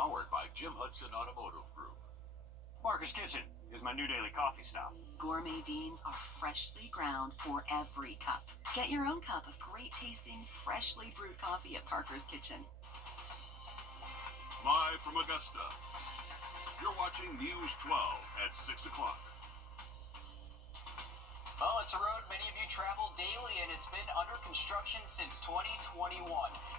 Powered by Jim Hudson Automotive Group. Marcus Kitchen is my new daily coffee stop. Gourmet beans are freshly ground for every cup. Get your own cup of great tasting, freshly brewed coffee at Parker's Kitchen. Live from Augusta, you're watching News 12 at 6 o'clock. Well, it's a road many of you travel daily, and it's been under construction since 2021.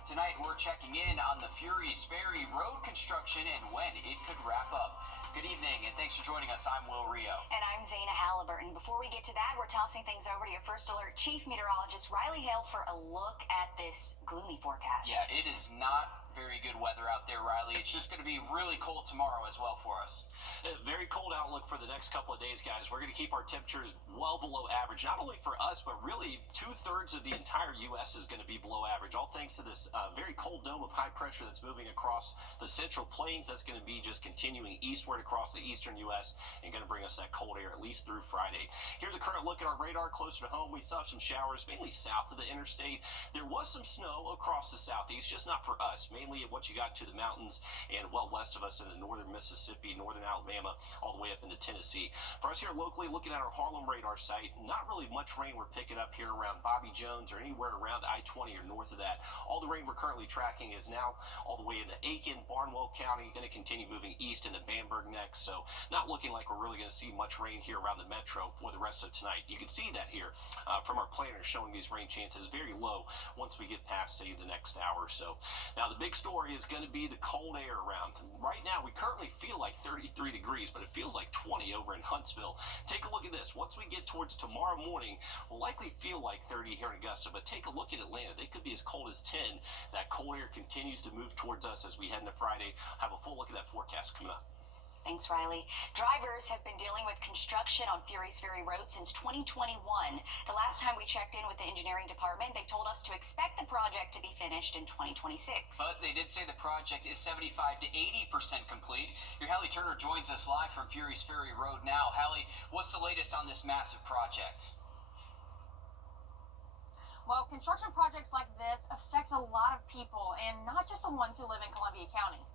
Tonight, we're checking in on the Furys Ferry road construction and when it could wrap up. Good evening, and thanks for joining us. I'm Wrdw. And I'm Zaina Halliburton. Before we get to that, we're tossing things over to your First Alert Chief Meteorologist, Riley Hale, for a look at this gloomy forecast. Yeah, it is not very good weather out there, Riley. It's just going to be really cold tomorrow as well for us. Very cold outlook for the next couple of days, guys. We're going to keep our temperatures well below average, not only for us, but really 2/3 of the entire U.S. is going to be below average, all thanks to this very cold dome of high pressure that's moving across the central plains. That's going to be just continuing eastward across the eastern U.S. and going to bring us that cold air at least through Friday. Here's a current look at our radar closer to home. We saw some showers, mainly south of the interstate. There was some snow across the southeast, just not for us, mainly what you got to the mountains and well west of us in the northern Mississippi, northern Alabama, all the way up into Tennessee. For us here locally, looking at our Harlem radar site, not really much rain we're picking up here around Bobby Jones or anywhere around I-20 or north of that. All the rain we're currently tracking is now all the way into Aiken, Barnwell County, going to continue moving east into Bamberg next. So not looking like we're really going to see much rain here around the metro for the rest of tonight. You can see that here from our planners showing these rain chances very low once we get past, say, the next hour or so. Now, the big story is going to be the cold air around. Right now, we currently feel like 33 degrees, but it feels like 20 over in Huntsville. Take a look at this. Once we get towards tomorrow morning, we'll likely feel like 30 here in Augusta, but take a look at Atlanta. They could be as cold as 10. That cold air continues to move towards us as we head into Friday. Have a full look at that forecast coming up. Thanks, Riley. Drivers have been dealing with construction on Furys Ferry Road since 2021. The last time we checked in with the engineering department, they told us to expect the project to be finished in 2026. But they did say the project is 75 to 80% complete. Your Hallie Turner joins us live from Furys Ferry Road now. Hallie, what's the latest on this massive project? Well, construction projects like this affect a lot of people, and not just the ones who live in Columbia County.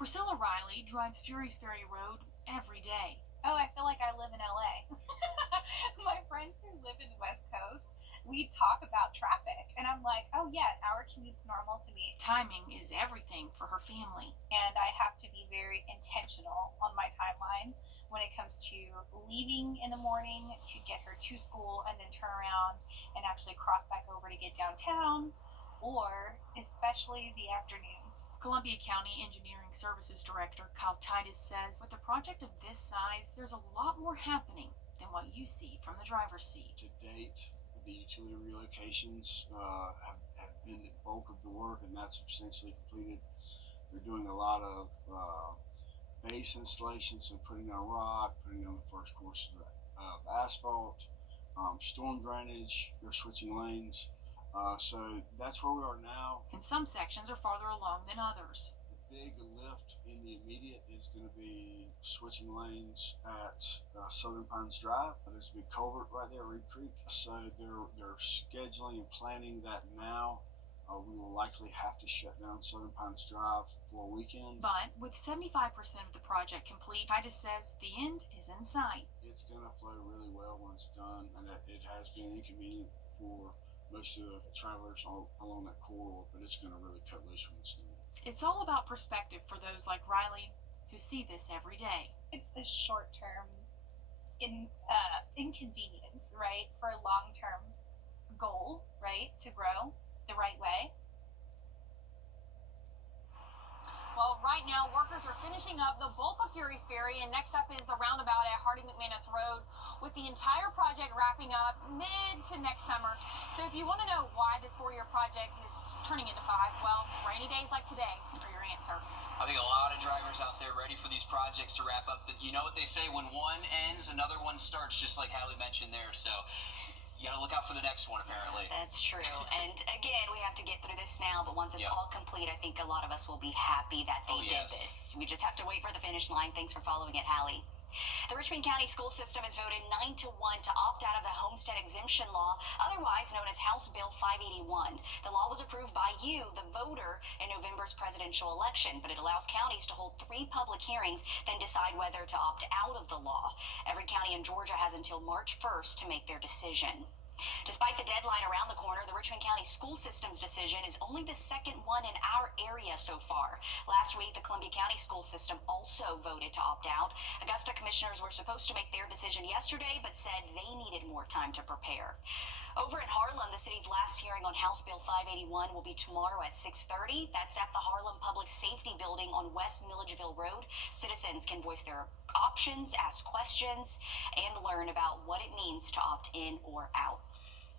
Priscilla Riley drives Furys Ferry Road every day. Oh, I feel like I live in LA. My friends who live in the West Coast, we talk about traffic, and I'm like, oh yeah, our commute's normal to me. Timing is everything for her family. And I have to be very intentional on my timeline when it comes to leaving in the morning to get her to school and then turn around and actually cross back over to get downtown, or especially the afternoons. Columbia County Engineering Services Director Kyle Titus says with a project of this size, there's a lot more happening than what you see from the driver's seat. To date, the utility relocations have been the bulk of the work, and that's substantially completed. They're doing a lot of base installations, so putting on rock, putting on the first course of asphalt, storm drainage, they're switching lanes. So that's where we are now. And some sections are farther along than others. The big lift in the immediate is going to be switching lanes at Southern Pines Drive. There's a big culvert right there, Reed Creek. So they're scheduling and planning that now. We will likely have to shut down Southern Pines Drive for a weekend. But with 75% of the project complete, Titus says the end is in sight. It's going to flow really well when it's done, and it has been inconvenient for most of the travelers along that corridor, but it's going to really cut loose when it's done. It's all about perspective for those like Riley who see this every day. It's a short-term inconvenience, right, for a long-term goal, right, to grow the right way. Well, right now, workers are finishing up the bulk of Furys Ferry, and next up is the roundabout at Hardy McManus Road, with the entire project wrapping up mid to next summer. So if you want to know why this 4-year project is turning into 5, well, rainy days like today are your answer. I think a lot of drivers out there ready for these projects to wrap up, but you know what they say, when one ends, another one starts, just like Hallie mentioned there. So you got to look out for the next one, apparently. That's true. And again, we have to get through this now, but once it's all complete, I think a lot of us will be happy that they did this. We just have to wait for the finish line. Thanks for following it, Hallie. The Richmond County school system has voted 9-1 to opt out of the homestead exemption law, otherwise known as House Bill 581. The law was approved by you, the voter, in November's presidential election, but it allows counties to hold 3 public hearings, then decide whether to opt out of the law. Every county in Georgia has until March 1st to make their decision. Despite the deadline around the corner, the Richmond County school system's decision is only the second one in our area so far. Last week, the Columbia County school system also voted to opt out. Augusta commissioners were supposed to make their decision yesterday, but said they needed more time to prepare. Over in Harlem, the city's last hearing on House Bill 581 will be tomorrow at 6:30. That's at the Harlem Public Safety Building on West Milledgeville Road. Citizens can voice their options, ask questions, and learn about what it means to opt in or out.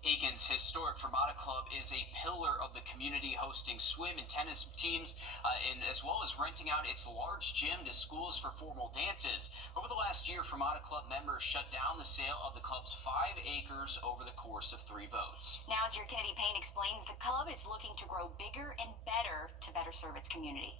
Aiken's historic Fermata Club is a pillar of the community, hosting swim and tennis teams, and as well as renting out its large gym to schools for formal dances. Over the last year, Fermata Club members shut down the sale of the club's 5 acres over the course of 3 votes. Now, as your Kennedy Payne explains, the club is looking to grow bigger and better to better serve its community.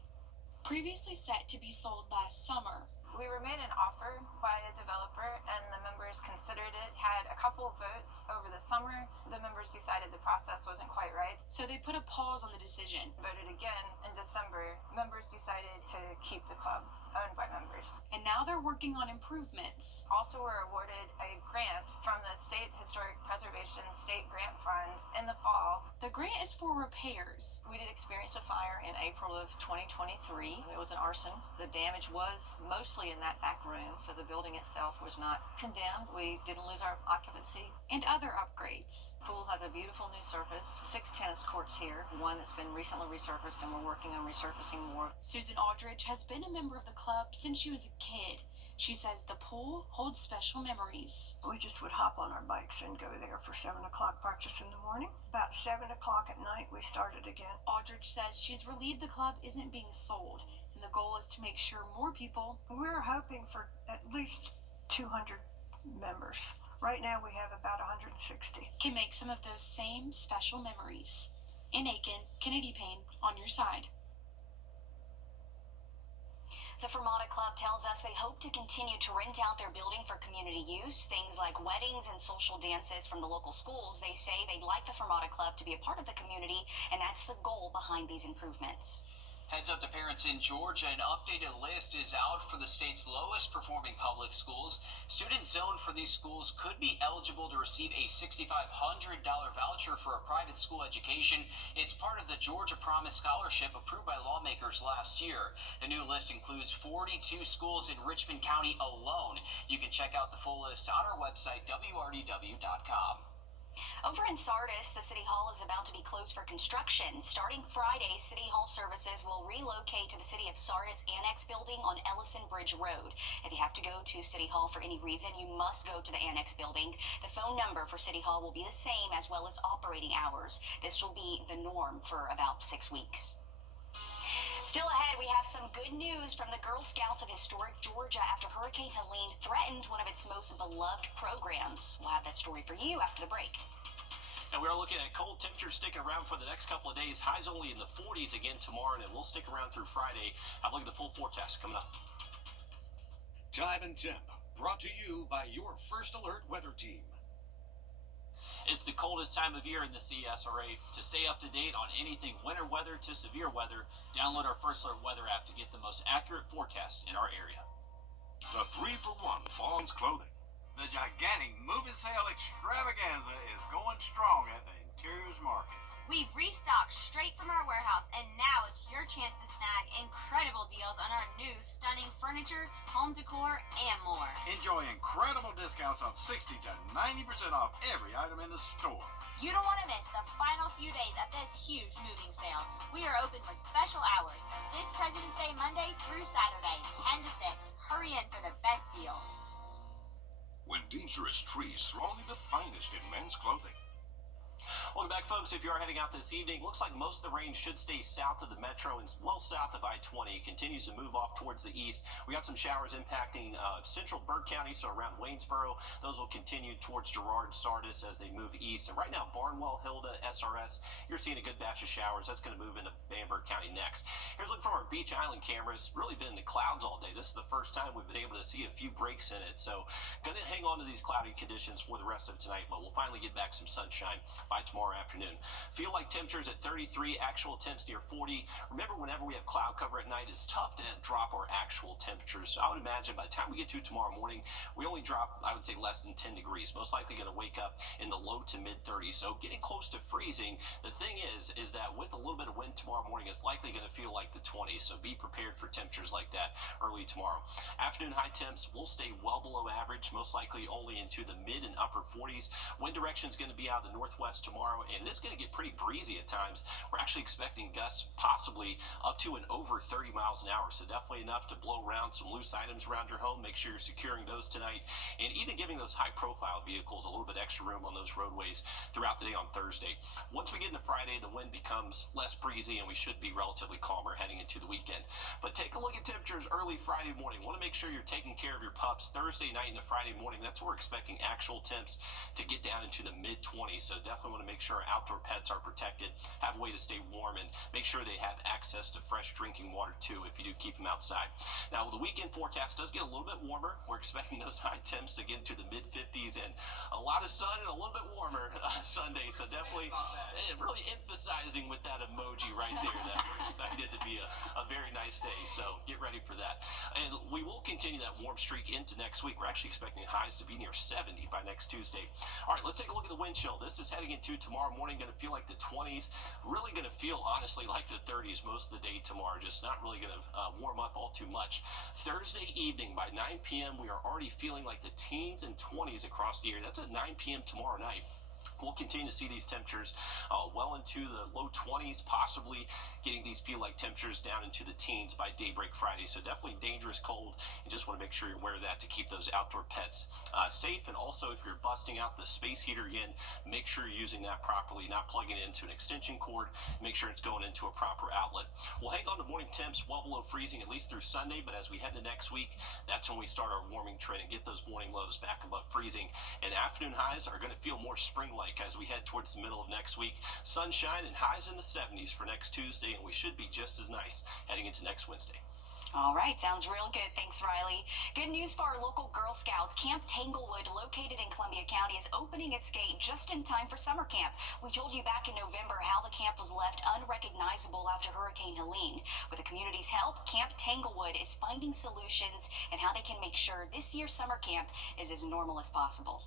Previously set to be sold last summer, we were made an offer by a developer and the members considered it, had a couple of votes over the summer. The members decided the process wasn't quite right, so they put a pause on the decision. Voted again in December. Members decided to keep the club, owned by members. And now they're working on improvements. Also were awarded a grant from the State Historic Preservation State Grant Fund in the fall. The grant is for repairs. We did experience a fire in April of 2023. It was an arson. The damage was mostly in that back room, so the building itself was not condemned. We didn't lose our occupancy. And other upgrades. Pool has a beautiful new surface, 6 tennis courts here, one that's been recently resurfaced, and we're working on resurfacing more. Susan Aldridge has been a member of the club since she was a kid. She says the pool holds special memories. We just would hop on our bikes and go there for 7 o'clock practice in the morning. About 7 o'clock at night, we started again. Aldridge says she's relieved the club isn't being sold, and the goal is to make sure more people... We're hoping for at least 200 members. Right now we have about 160. Can make some of those same special memories. In Aiken, Kennedy Payne, on your side. The Fermata Club tells us they hope to continue to rent out their building for community use, things like weddings and social dances from the local schools. They say they'd like the Fermata Club to be a part of the community, and that's the goal behind these improvements. Heads up to parents in Georgia, an updated list is out for the state's lowest performing public schools. Students zoned for these schools could be eligible to receive a $6,500 voucher for a private school education. It's part of the Georgia Promise Scholarship approved by lawmakers last year. The new list includes 42 schools in Richmond County alone. You can check out the full list on our website, wrdw.com. Over in Sardis, the City Hall is about to be closed for construction. Starting Friday, City Hall services will relocate to the City of Sardis Annex Building on Ellison Bridge Road. If you have to go to City Hall for any reason, you must go to the Annex Building. The phone number for City Hall will be the same, as well as operating hours. This will be the norm for about 6 weeks. Still ahead, we have some good news from the Girl Scouts of historic Georgia after Hurricane Helene threatened one of its most beloved programs. We'll have that story for you after the break. And we are looking at cold temperatures sticking around for the next couple of days. Highs only in the 40s again tomorrow, and we'll stick around through Friday. Have a look at the full forecast coming up. Time and Temp, brought to you by your First Alert weather team. It's the coldest time of year in the CSRA. To stay up to date on anything winter weather to severe weather, download our First Alert weather app to get the most accurate forecast in our area. The 3-for-1 Fawns Clothing. The gigantic moving sale extravaganza is going strong at the Interiors Market. We've restocked straight from our warehouse, and now it's your chance to snag incredible deals on our new stunning furniture, home decor, and more. Enjoy incredible discounts of 60 to 90% off every item in the store. You don't want to miss the final few days of this huge moving sale. We are open with special hours this President's Day Monday through Saturday, 10 to 6. Hurry in for the best deals. When dangerous trees throw only the finest in men's clothing. Welcome back, folks. If you are heading out this evening, looks like most of the rain should stay south of the metro and well south of I-20. It continues to move off towards the east. We got some showers impacting central Burke County, so around Waynesboro. Those will continue towards Girard, Sardis as they move east. And right now, Barnwell, Hilda, SRS, you're seeing a good batch of showers. That's going to move into Bamberg County next. Here's a look from our Beach Island cameras. Really been in the clouds all day. This is the first time we've been able to see a few breaks in it. So going to hang on to these cloudy conditions for the rest of tonight, but we'll finally get back some sunshine by tomorrow afternoon. Feel like temperatures at 33, actual temps near 40. Remember, whenever we have cloud cover at night, it's tough to drop our actual temperatures. So I would imagine by the time we get to tomorrow morning, we only drop, I would say, less than 10 degrees. Most likely going to wake up in the low to mid 30s. So getting close to freezing. The thing is that with a little bit of wind tomorrow morning, it's likely going to feel like the 20s. So be prepared for temperatures like that early tomorrow. Afternoon high temps will stay well below average, most likely only into the mid and upper 40s. Wind direction is going to be out of the northwest tomorrow, and it's going to get pretty breezy at times. We're actually expecting gusts possibly up to and over 30 miles an hour, so definitely enough to blow around some loose items around your home. Make sure you're securing those tonight, and even giving those high-profile vehicles a little bit extra room on those roadways throughout the day on Thursday. Once we get into Friday, the wind becomes less breezy, and we should be relatively calmer heading into the weekend. But take a look at temperatures early Friday morning. Want to make sure you're taking care of your pups. Thursday night into Friday morning, that's where we're expecting actual temps to get down into the mid-20s, so definitely want to make sure our outdoor pets are protected, have a way to stay warm, and make sure they have access to fresh drinking water too if you do keep them outside. Now, the weekend forecast does get a little bit warmer. We're expecting those high temps to get into the mid-50s and a lot of sun and a little bit warmer Sunday, so definitely really emphasizing with that emoji right there that we're expecting it to be a very nice day, so get ready for that. And we will continue that warm streak into next week. We're actually expecting highs to be near 70 by next Tuesday. All right, let's take a look at the wind chill. This is heading into tomorrow morning, going to feel like the 20s, really going to feel honestly like the 30s most of the day tomorrow, just not really going to warm up all too much. Thursday evening by 9 p.m. we are already feeling like the teens and 20s across the area. That's at 9 p.m. tomorrow night. We'll continue to see these temperatures well into the low 20s, possibly getting these feel-like temperatures down into the teens by daybreak Friday. So definitely dangerous cold, and just want to make sure you're aware of that to keep those outdoor pets safe. And also, if you're busting out the space heater again, make sure you're using that properly, not plugging it into an extension cord. Make sure it's going into a proper outlet. We'll hang on to morning temps well below freezing at least through Sunday, but as we head to next week, that's when we start our warming trend and get those morning lows back above freezing. And afternoon highs are going to feel more spring-like as we head towards the middle of next week. Sunshine and highs in the 70s for next Tuesday, and we should be just as nice heading into next Wednesday. All right, sounds real good. Thanks, Riley. Good news for our local Girl Scouts. Camp Tanglewood, located in Columbia County, is opening its gate just in time for summer camp. We told you back in November how the camp was left unrecognizable after Hurricane Helene. With the community's help, Camp Tanglewood is finding solutions and how they can make sure this year's summer camp is as normal as possible.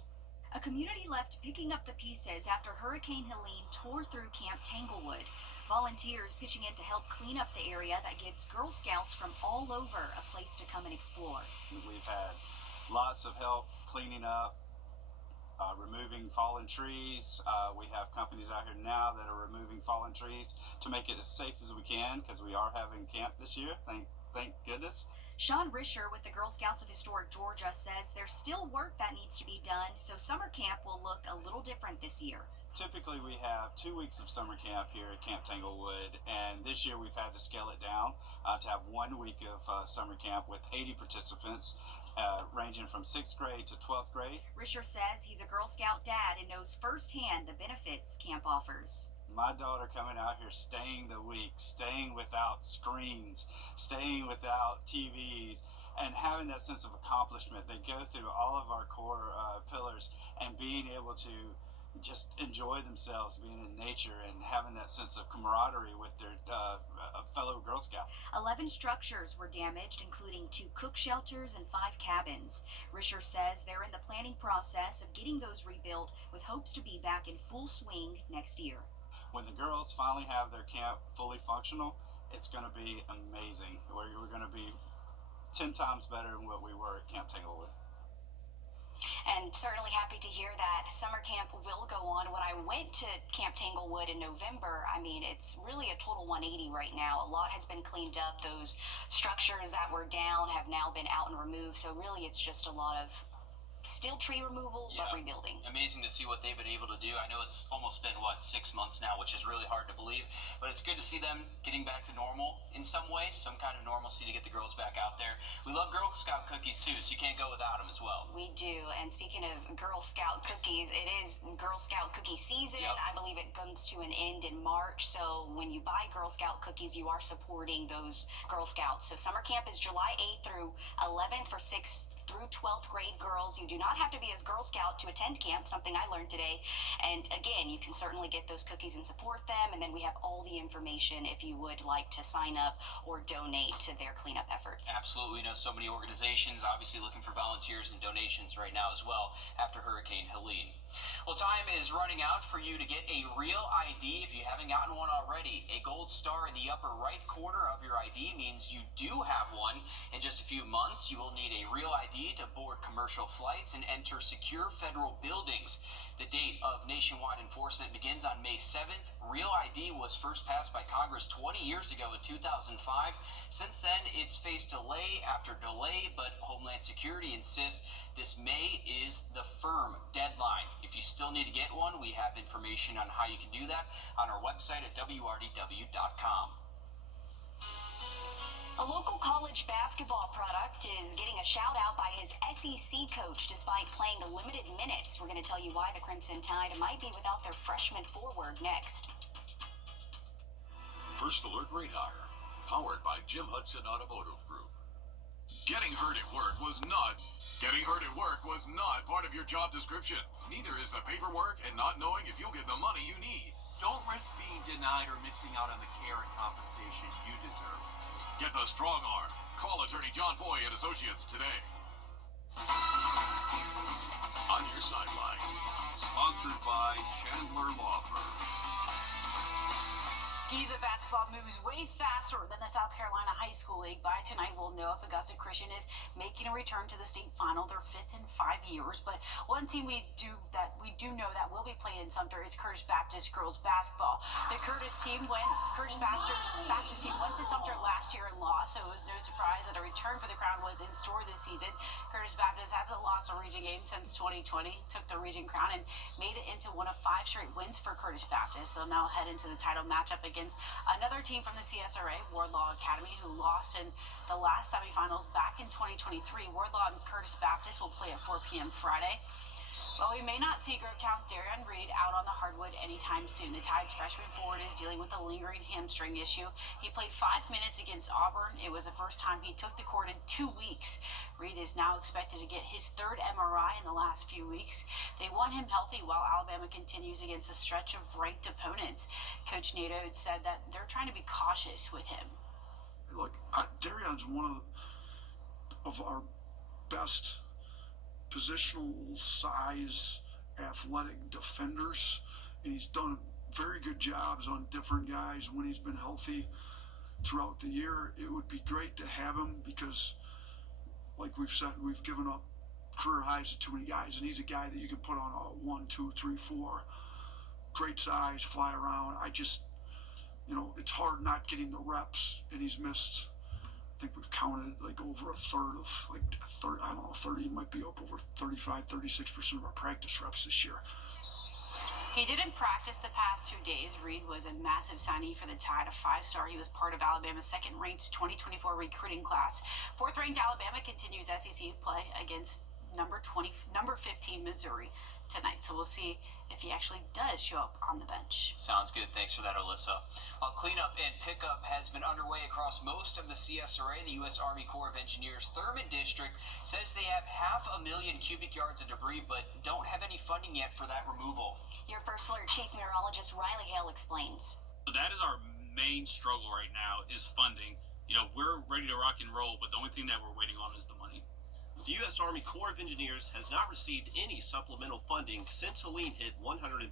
A community left picking up the pieces after Hurricane Helene tore through Camp Tanglewood. Volunteers pitching in to help clean up the area that gives Girl Scouts from all over a place to come and explore. We've had lots of help cleaning up, removing fallen trees. We have companies out here now that are removing fallen trees to make it as safe as we can, because we are having camp this year, thank goodness. Sean Risher with the Girl Scouts of Historic Georgia says there's still work that needs to be done, so summer camp will look a little different this year. Typically we have 2 weeks of summer camp here at Camp Tanglewood, and this year we've had to scale it down to have 1 week of summer camp with 80 participants, ranging from 6th grade to 12th grade. Risher says he's a Girl Scout dad and knows firsthand the benefits camp offers. My daughter coming out here, staying the week, staying without screens, staying without TVs, and having that sense of accomplishment. They go through all of our core pillars, and being able to just enjoy themselves, being in nature, and having that sense of camaraderie with their fellow Girl Scouts. 11 structures were damaged, including 2 cook shelters and 5 cabins. Risher says they're in the planning process of getting those rebuilt, with hopes to be back in full swing next year. When the girls finally have their camp fully functional, it's going to be amazing. We're going to be 10 times better than what we were at Camp Tanglewood. And certainly happy to hear that summer camp will go on. When I went to Camp Tanglewood in November, I mean, it's really a total 180 right now. A lot has been cleaned up. Those structures that were down have now been out and removed. So really, it's just a lot of still tree removal, but rebuilding. Amazing to see what they've been able to do. I know it's almost been, 6 months now, which is really hard to believe, but it's good to see them getting back to normal in some way, some kind of normalcy to get the girls back out there. We love Girl Scout cookies too, so you can't go without them as well. We do, and speaking of Girl Scout cookies, it is Girl Scout cookie season. I believe it comes to an end in March, so when you buy Girl Scout cookies, you are supporting those Girl Scouts. So summer camp is July 8th through 11th for 6th through 12th grade girls. You do not have to be a Girl Scout to attend camp, something I learned today. And again, you can certainly get those cookies and support them. And then we have all the information if you would like to sign up or donate to their cleanup efforts. Absolutely. We know so many organizations obviously looking for volunteers and donations right now as well after Hurricane Helene. Well, time is running out for you to get a real ID if you haven't gotten one already. A gold star in the upper right corner of your ID means you do have one. In just a few months, you will need a real ID to board commercial flights and enter secure federal buildings. The date of nationwide enforcement begins on May 7th. Real ID was first passed by Congress 20 years ago in 2005. Since then, it's faced delay after delay, but Homeland Security insists this May is the firm deadline. If you still need to get one, we have information on how you can do that on our website at wrdw.com. A local college basketball product is getting a shout out by his SEC coach despite playing limited minutes. We're going to tell you why the Crimson Tide might be without their freshman forward next. First Alert Radar, powered by Jim Hudson Automotive Group. Getting hurt at work was not part of your job description. Neither is the paperwork and not knowing if you'll get the money you need. Don't risk being denied or missing out on the care and compensation you deserve. Get the strong arm. Call attorney John Foy and Associates today. On your sideline. Sponsored by Chandler Law Firm. Skeeza basketball moves way faster than the South Carolina High School League. By tonight, we'll know if Augusta Christian is making a return to the state final, their 5th in 5 years. But one team we do know that will be playing in Sumter is Curtis Baptist girls basketball. The Curtis Baptist team went to Sumter last year and lost, so it was no surprise that a return for the Crown was in store this season. Curtis Baptist hasn't lost a region game since 2020, took the region crown and made it into one of 5 straight wins for Curtis Baptist. They'll now head into the title matchup against another team from the CSRA, Wardlaw Academy, who lost in the last semifinals back in 2023. Wardlaw and Curtis Baptist will play at 4 p.m. Friday. Well, we may not see Grovetown's Darian Reed out on the hardwood anytime soon. The Tide's freshman forward is dealing with a lingering hamstring issue. He played 5 minutes against Auburn. It was the first time he took the court in 2 weeks. Reed is now expected to get his 3rd MRI in the last few weeks. They want him healthy while Alabama continues against a stretch of ranked opponents. Coach Nato said that they're trying to be cautious with him. Look, Darian's one of our best positional size athletic defenders, and he's done very good jobs on different guys when he's been healthy throughout the year. It would be great to have him because, like we've said, we've given up career highs to too many guys, and he's a guy that you can put on a 1, 2, 3, 4. Great size, fly around. It's hard not getting the reps, and he's missed, I think we've counted like over a third of, 30, might be up over 35, 36% of our practice reps this year. He didn't practice the past 2 days. Reed was a massive signee for the Tide, a 5-star. He was part of Alabama's 2nd-ranked 2024 recruiting class. 4th-ranked Alabama continues SEC play against number 15 Missouri tonight. So we'll see if he actually does show up on the bench. Sounds good. Thanks for that, Alyssa. Cleanup and pickup has been underway across most of the CSRA. The U.S. Army Corps of Engineers Thurman District says they have 500,000 cubic yards of debris, but don't have any funding yet for that removal. Your First Alert Chief Meteorologist Riley Hale explains. That is our main struggle right now is funding. We're ready to rock and roll, but the only thing that we're waiting on is the money. The U.S. Army Corps of Engineers has not received any supplemental funding since Helene hit 145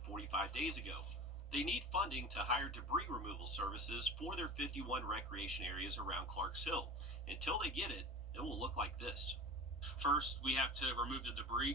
days ago. They need funding to hire debris removal services for their 51 recreation areas around Clarks Hill. Until they get it, it will look like this. First, we have to remove the debris.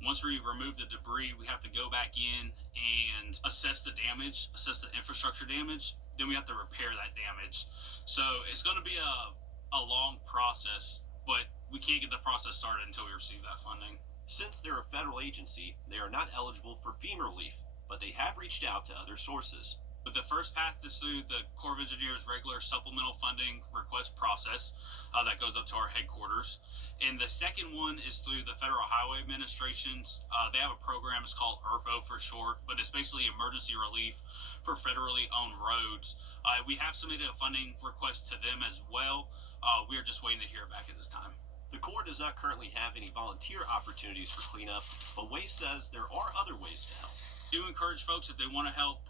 Once we remove the debris, we have to go back in and assess the damage, assess the infrastructure damage. Then we have to repair that damage. So it's going to be a long process, but we can't get the process started until we receive that funding. Since they're a federal agency, they are not eligible for FEMA relief, but they have reached out to other sources. But the first path is through the Corps of Engineers regular supplemental funding request process that goes up to our headquarters. And the second one is through the Federal Highway Administration's. They have a program, it's called Wrdw for short, but it's basically emergency relief for federally owned roads. We have submitted a funding request to them as well. We are just waiting to hear back at this time. The Corps does not currently have any volunteer opportunities for cleanup, but Waste says there are other ways to help. Do encourage folks, if they want to help,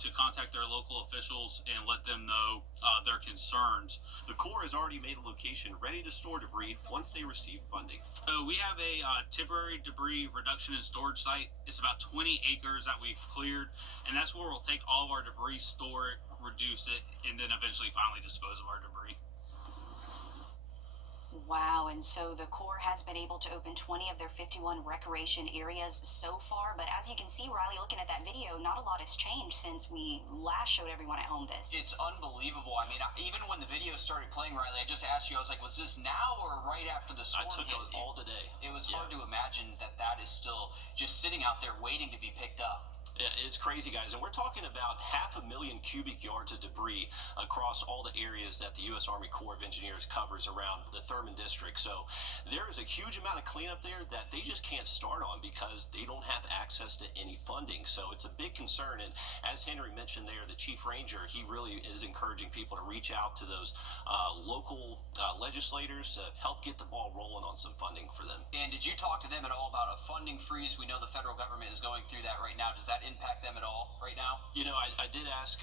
to contact their local officials and let them know their concerns. The Corps has already made a location ready to store debris once they receive funding. So we have a temporary debris reduction and storage site. It's about 20 acres that we've cleared, and that's where we'll take all of our debris, store it, reduce it, and then eventually finally dispose of our debris. Wow, and so the Corps has been able to open 20 of their 51 recreation areas so far, but as you can see, Riley, looking at that video, not a lot has changed since we last showed everyone at home this. It's unbelievable. I mean, even when the video started playing, Riley, I just asked you, I was like, was this now or right after the storm? I took it all today. It was hard to imagine that is still just sitting out there waiting to be picked up. It's crazy, guys, and we're talking about 500,000 cubic yards of debris across all the areas that the U.S. Army Corps of Engineers covers around the Thurman District. So there is a huge amount of cleanup there that they just can't start on because they don't have access to any funding. So it's a big concern, and as Henry mentioned there, the Chief Ranger, he really is encouraging people to reach out to those local legislators to help get the ball rolling on some funding for them. And did you talk to them at all about a funding freeze? We know the federal government is going through that right now. Does that impact them at all right now? You know, I did ask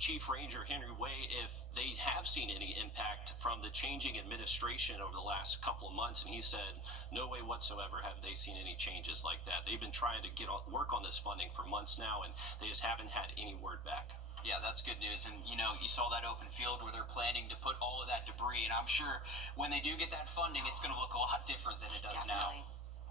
Chief Ranger Henry Way if they have seen any impact from the changing administration over the last couple of months, and he said no way whatsoever have they seen any changes like that. They've been trying to work on this funding for months now, and they just haven't had any word back. Yeah, that's good news. And, you know, you saw that open field where they're planning to put all of that debris, and I'm sure when they do get that funding, it's going to look a lot different than it does now.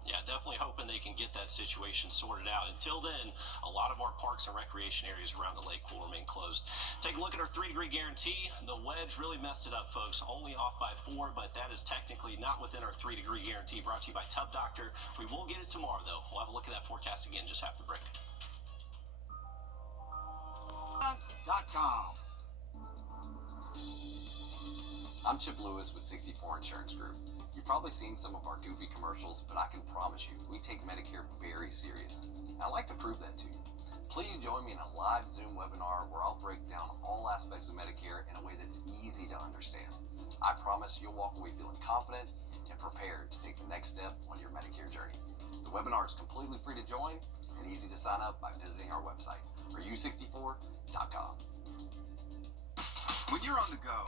Yeah, definitely hoping they can get that situation sorted out. Until then, a lot of our parks and recreation areas around the lake will remain closed. Take a look at our 3-degree guarantee. The wedge really messed it up, folks. Only off by 4, but that is technically not within our 3-degree guarantee, brought to you by Tub Doctor. We will get it tomorrow, though. We'll have a look at that forecast again just after the break. .com. I'm Chip Lewis with 64 Insurance Group. You've probably seen some of our goofy commercials, but I can promise you, we take Medicare very serious. I'd like to prove that to you. Please join me in a live Zoom webinar where I'll break down all aspects of Medicare in a way that's easy to understand. I promise you'll walk away feeling confident and prepared to take the next step on your Medicare journey. The webinar is completely free to join and easy to sign up by visiting our website, u64.com. When you're on the go.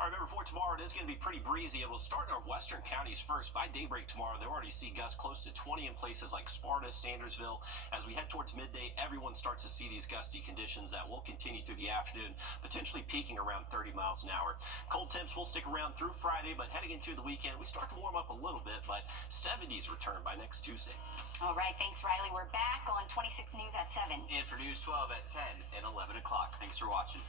All right, remember, for tomorrow, it is going to be pretty breezy. It will start in our western counties first. By daybreak tomorrow, they'll already see gusts close to 20 in places like Sparta, Sandersville. As we head towards midday, everyone starts to see these gusty conditions that will continue through the afternoon, potentially peaking around 30 miles an hour. Cold temps will stick around through Friday, but heading into the weekend, we start to warm up a little bit, but 70s return by next Tuesday. All right, thanks, Riley. We're back on 26 News at 7. And for News 12 at 10 and 11 o'clock. Thanks for watching.